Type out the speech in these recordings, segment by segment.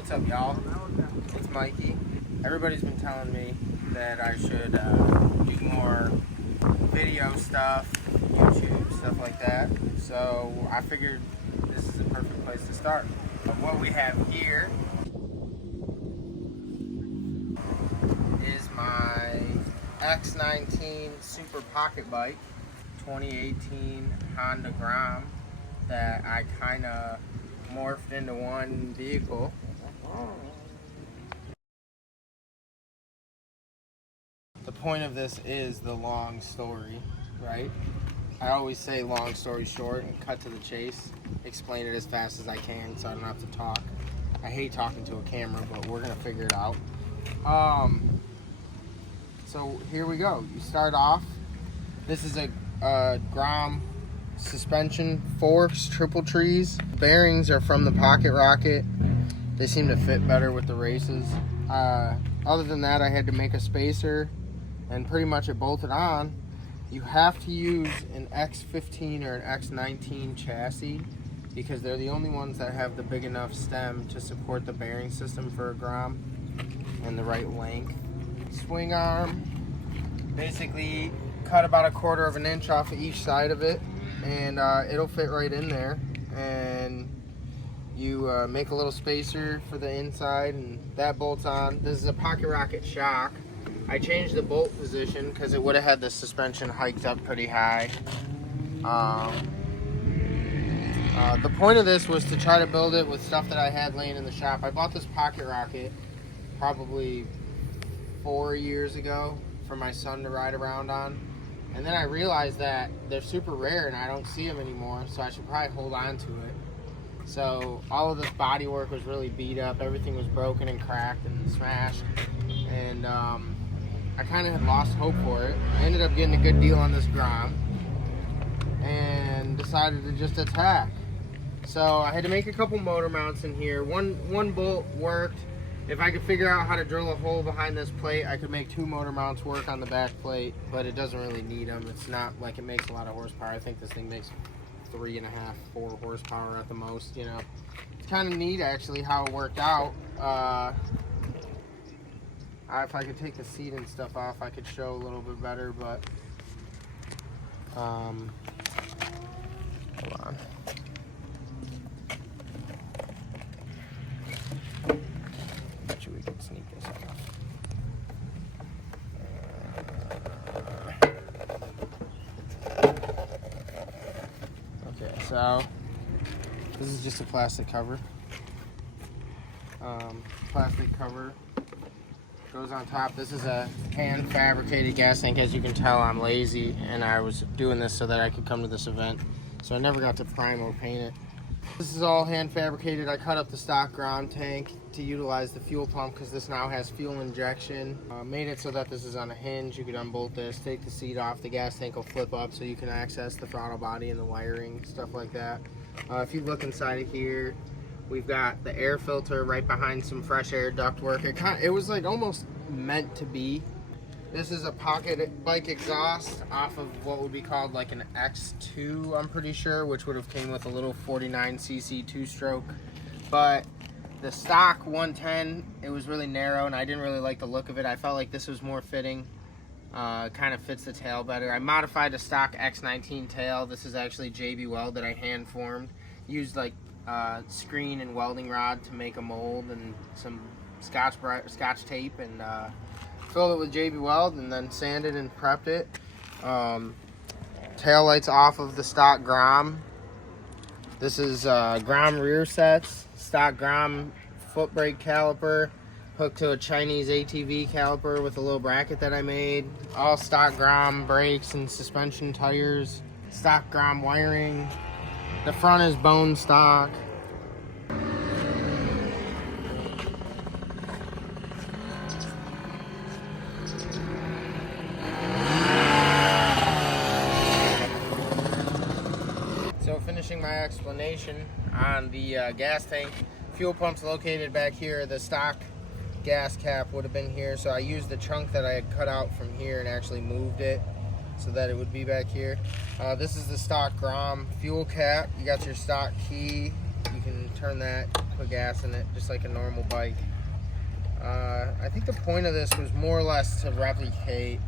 What's up, y'all? It's Mikey. Everybody's been telling me that I should do more video stuff, YouTube, stuff like that. So I figured this is a perfect place to start. What we have here is my X19 Super Pocket Bike, 2018 Honda Grom that I kind of morphed into one vehicle. The point of this is the long story, right? I always say long story short and cut to the chase, explain it as fast as I can so I don't have to talk. I hate talking to a camera, but we're gonna figure it out. So here we go. You start off, this is a Grom suspension, forks, triple trees. Bearings are from the Pocket Rocket. They seem to fit better with the races. Other than that, I had to make a spacer and pretty much it bolted on. You have to use an X15 or an X19 chassis because they're the only ones that have the big enough stem to support the bearing system for a Grom and the right length. Swing arm, basically cut about 1/4 of an inch off of each side of it, and it'll fit right in there. And you make a little spacer for the inside, and that bolts on. This is a Pocket Rocket shock. I changed the bolt position because it would have had the suspension hiked up pretty high. The point of this was to try to build it with stuff that I had laying in the shop. I bought this Pocket Rocket probably 4 years ago for my son to ride around on. And then I realized that they're super rare and I don't see them anymore, so I should probably hold on to it. So all of this body work was really beat up. Everything was broken and cracked and smashed. And I kind of had lost hope for it. I ended up getting a good deal on this Grom and decided to just attack. So I had to make a couple motor mounts in here. One bolt worked. If I could figure out how to drill a hole behind this plate, I could make 2 motor mounts work on the back plate, but it doesn't really need them. It's not like it makes a lot of horsepower. I think this thing makes 3.5, 4 horsepower at the most, you know. It's kind of neat actually how it worked out. If I could take the seat and stuff off, I could show a little bit better, but hold on. Bet you we can sneak this off. Okay, so this is just a plastic cover. Plastic cover goes on top. This is a hand fabricated gas tank. As you can tell, I'm lazy and I was doing this so that I could come to this event, so I never got to prime or paint it. This is all hand fabricated. I cut up the stock Grom tank to utilize the fuel pump because this now has fuel injection. Made it so that this is on a hinge. You could unbolt this, take the seat off, the gas tank will flip up so you can access the throttle body and the wiring, stuff like that. If you look inside of here, we've got the air filter right behind some fresh air ductwork. It was like almost meant to be. This is a pocket bike exhaust off of what would be called like an X2, I'm pretty sure, which would have came with a little 49cc 2-stroke. But the stock 110, it was really narrow and I didn't really like the look of it. I felt like this was more fitting. Kind of fits the tail better. I modified the stock X19 tail. This is actually JB Weld that I hand formed. Used like screen and welding rod to make a mold and some scotch tape, and filled it with JB Weld and then sanded and prepped it. Tail lights off of the stock Grom. This is Grom rear sets, stock Grom foot brake caliper hooked to a Chinese ATV caliper with a little bracket that I made. All stock Grom brakes and suspension tires, stock Grom wiring. The front is bone stock. So finishing my explanation on the gas tank, fuel pump's located back here. The stock gas cap would have been here, so I used the chunk that I had cut out from here and actually moved it so that it would be back here. This is the stock Grom fuel cap. You got your stock key. You can turn that put gas in it, just like a normal bike. I think the point of this was more or less to replicate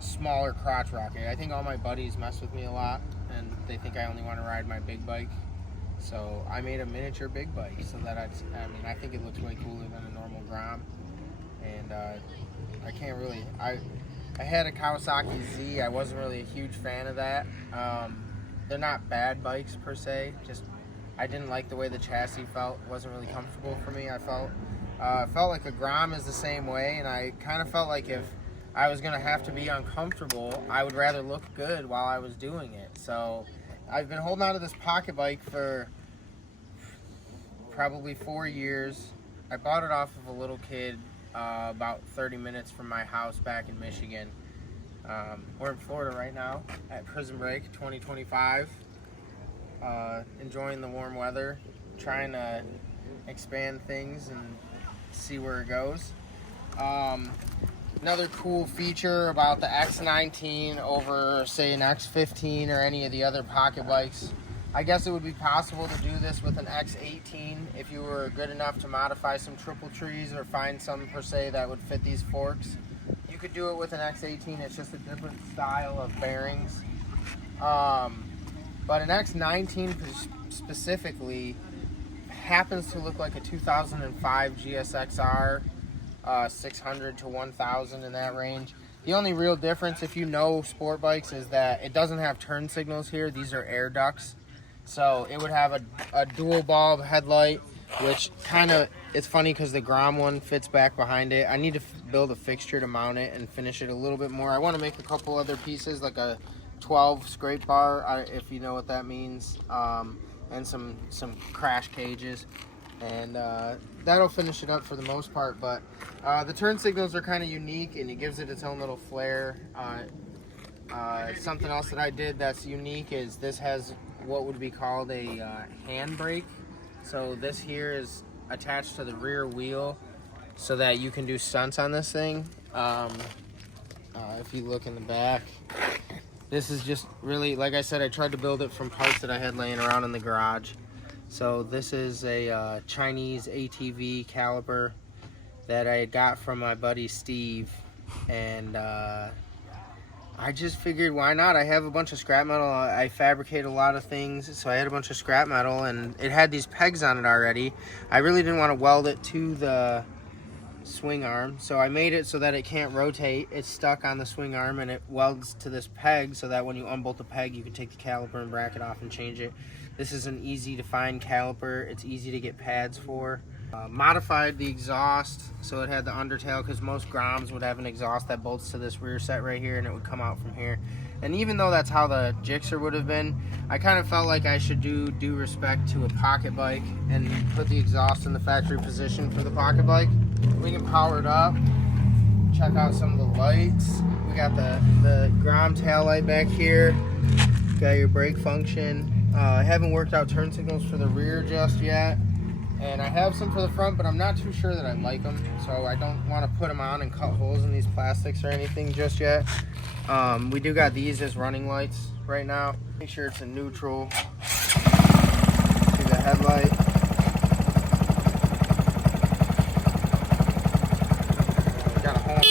smaller crotch rocket. I think all my buddies mess with me a lot, and they think I only want to ride my big bike. So I made a miniature big bike so that I think it looks way cooler than a normal Grom. And I can't really, I had a Kawasaki Z. I wasn't really a huge fan of that. They're not bad bikes per se, just I didn't like the way the chassis felt. It wasn't really comfortable for me. I felt like a Grom is the same way, and I kind of felt like if I was gonna have to be uncomfortable, I would rather look good while I was doing it. So I've been holding on to this pocket bike for probably 4 years. I bought it off of a little kid about 30 minutes from my house back in Michigan. We're in Florida right now at Prison Break 2025. Enjoying the warm weather, trying to expand things and see where it goes. Another cool feature about the X19 over, say, an X15 or any of the other pocket bikes, I guess it would be possible to do this with an X18 if you were good enough to modify some triple trees or find some per se that would fit these forks. You could do it with an X18, it's just a different style of bearings. But an X19 specifically happens to look like a 2005 GSXR 600 to 1000 in that range. The only real difference, if you know sport bikes, is that it doesn't have turn signals here. These are air ducts. So it would have a dual bulb headlight, which kind of, it's funny because the Grom one fits back behind it. I need to build a fixture to mount it and finish it a little bit more. I want to make a couple other pieces, like a 12 scrape bar, if you know what that means, and some crash cages, and that'll finish it up for the most part. But the turn signals are kind of unique, and it gives it its own little flair. Something else that I did that's unique is this has what would be called a handbrake. So this here is attached to the rear wheel so that you can do stunts on this thing. If you look in the back, this is just really, like I said, I tried to build it from parts that I had laying around in the garage. So this is a Chinese ATV caliper that I got from my buddy Steve, and I just figured, why not? I have a bunch of scrap metal. I fabricate a lot of things, so I had a bunch of scrap metal, and it had these pegs on it already. I really didn't want to weld it to the swing arm, so I made it so that it can't rotate. It's stuck on the swing arm, and it welds to this peg so that when you unbolt the peg, you can take the caliper and bracket off and change it. This is an easy to find caliper. It's easy to get pads for. Modified the exhaust so it had the undertail, because most Groms would have an exhaust that bolts to this rear set right here, and it would come out from here. And even though that's how the Gixxer would have been, I kind of felt like I should do due respect to a pocket bike and put the exhaust in the factory position for the pocket bike. We can power it up, check out some of the lights. We got the Grom tail light back here, got your brake function. I haven't worked out turn signals for the rear just yet, and I have some for the front, but I'm not too sure that I like them, so I don't want to put them on and cut holes in these plastics or anything just yet. We do got these as running lights right now. Make sure it's in neutral. See the headlight. Got a horn.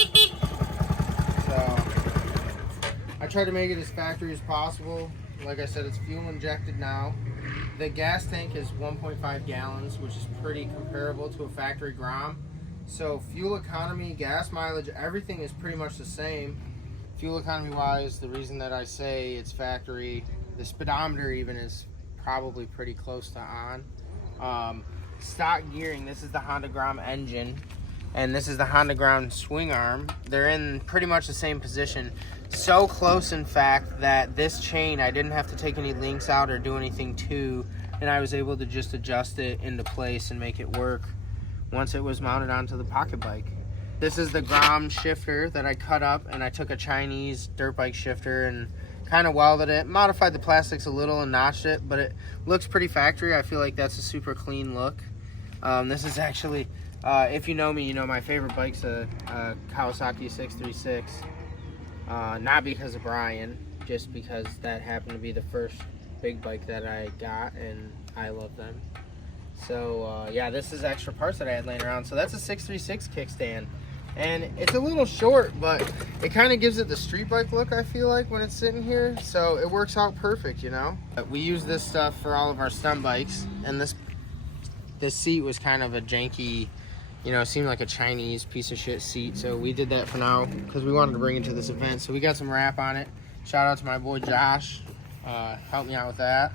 So I try to make it as factory as possible. Like I said, it's fuel injected now. The gas tank is 1.5 gallons, which is pretty comparable to a factory Grom. So fuel economy, gas mileage, everything is pretty much the same. Fuel economy wise, the reason that I say it's factory, the speedometer even is probably pretty close to on. Stock gearing, this is the Honda Grom engine, and this is the Honda Grom swing arm. They're in pretty much the same position. So close, in fact, that this chain I didn't have to take any links out or do anything to, and I was able to just adjust it into place and make it work once it was mounted onto the pocket bike. This is the Grom shifter that I cut up, and I took a Chinese dirt bike shifter and kind of welded it, modified the plastics a little and notched it, but it looks pretty factory. I feel like that's a super clean look. This is actually, if you know me, you know my favorite bike's a Kawasaki 636. Not because of Brian, just because that happened to be the first big bike that I got, and I love them. So yeah, this is extra parts that I had laying around. So that's a 636 kickstand, and it's a little short, but it kind of gives it the street bike look, I feel like, when it's sitting here. So it works out perfect, you know. We use this stuff for all of our stunt bikes, and this seat was kind of a janky, you know, it seemed like a Chinese piece of shit seat. So we did that for now because we wanted to bring it to this event. So we got some wrap on it. Shout out to my boy Josh, helped me out with that.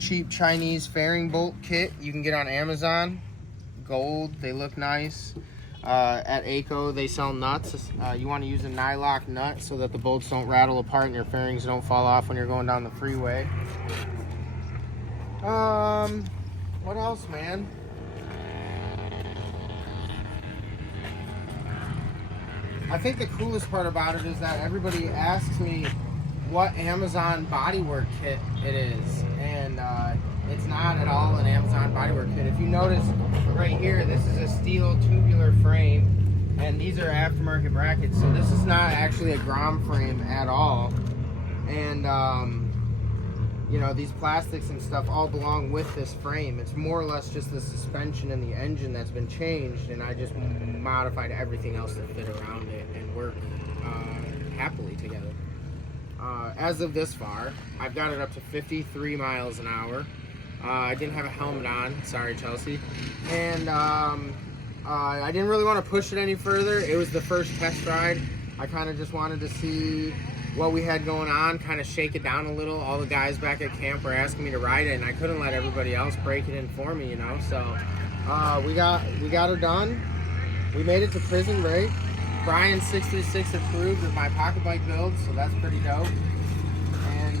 Cheap Chinese fairing bolt kit you can get on Amazon. Gold, they look nice. At ACO they sell nuts. You want to use a nylock nut so that the bolts don't rattle apart and your fairings don't fall off when you're going down the freeway. What else, man? I think the coolest part about it is that everybody asks me what Amazon bodywork kit it is, and it's not at all an Amazon bodywork kit. If you notice right here, this is a steel tubular frame, and these are aftermarket brackets, so this is not actually a Grom frame at all. And you know, these plastics and stuff all belong with this frame. It's more or less just the suspension and the engine that's been changed, and I just modified everything else to fit around it and work happily together. As of this far, I've got it up to 53 miles an hour. I didn't have a helmet on, sorry Chelsea, and I didn't really want to push it any further. It was the first test ride. I kind of just wanted to see what we had going on, kind of shake it down a little. All the guys back at camp were asking me to ride it, and I couldn't let everybody else break it in for me, you know. So we got her done. We made it to prison break. Brian 636 approved of my pocket bike build, so that's pretty dope. And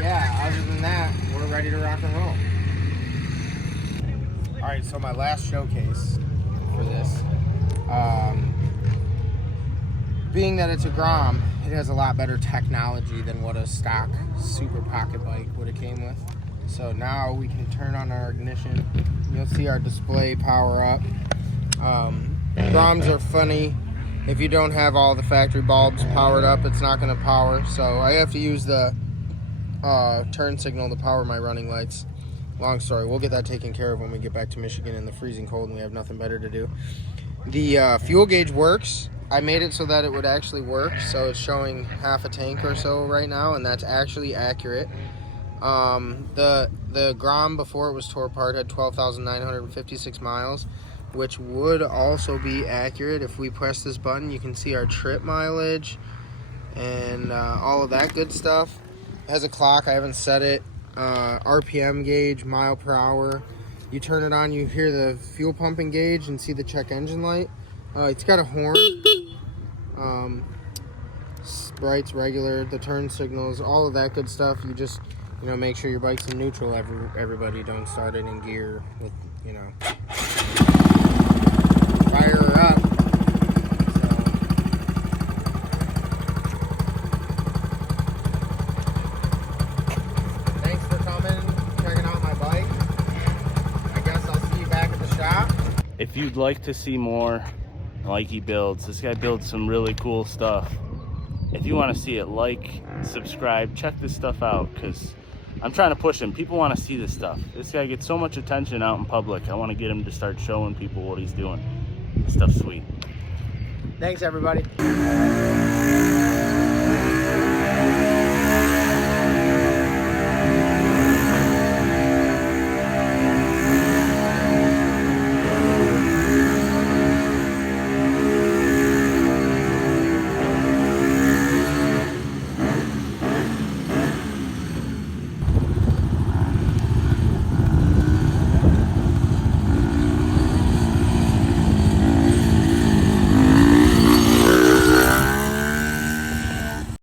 yeah, other than that, we're ready to rock and roll. All right, so my last showcase for this, being that it's a Grom, it has a lot better technology than what a stock super pocket bike would have came with. So now we can turn on our ignition. You'll see our display power up. Groms are funny. If you don't have all the factory bulbs powered up, it's not going to power. So I have to use the turn signal to power my running lights. Long story. We'll get that taken care of when we get back to Michigan in the freezing cold and we have nothing better to do. The fuel gauge works. I made it so that it would actually work. So it's showing half a tank or so right now, and that's actually accurate. The Grom, before it was tore apart, had 12,956 miles, which would also be accurate. If we press this button, you can see our trip mileage and all of that good stuff. It has a clock, I haven't set it. RPM gauge, mile per hour. You turn it on, you hear the fuel pumping gauge and see the check engine light. It's got a horn. Brights, regular, the turn signals, all of that good stuff. You just, you know, make sure your bike's in neutral. Everybody don't start it in gear with, you know, fire her up. So, thanks for coming, checking out my bike. I guess I'll see you back at the shop. If you'd like to see more like he builds, this guy builds some really cool stuff. If you want to see it, like, subscribe, check this stuff out, because I'm trying to push him. People want to see this stuff. This guy gets so much attention out in public. I want to get him to start showing people what he's doing. This stuff's sweet. Thanks, everybody.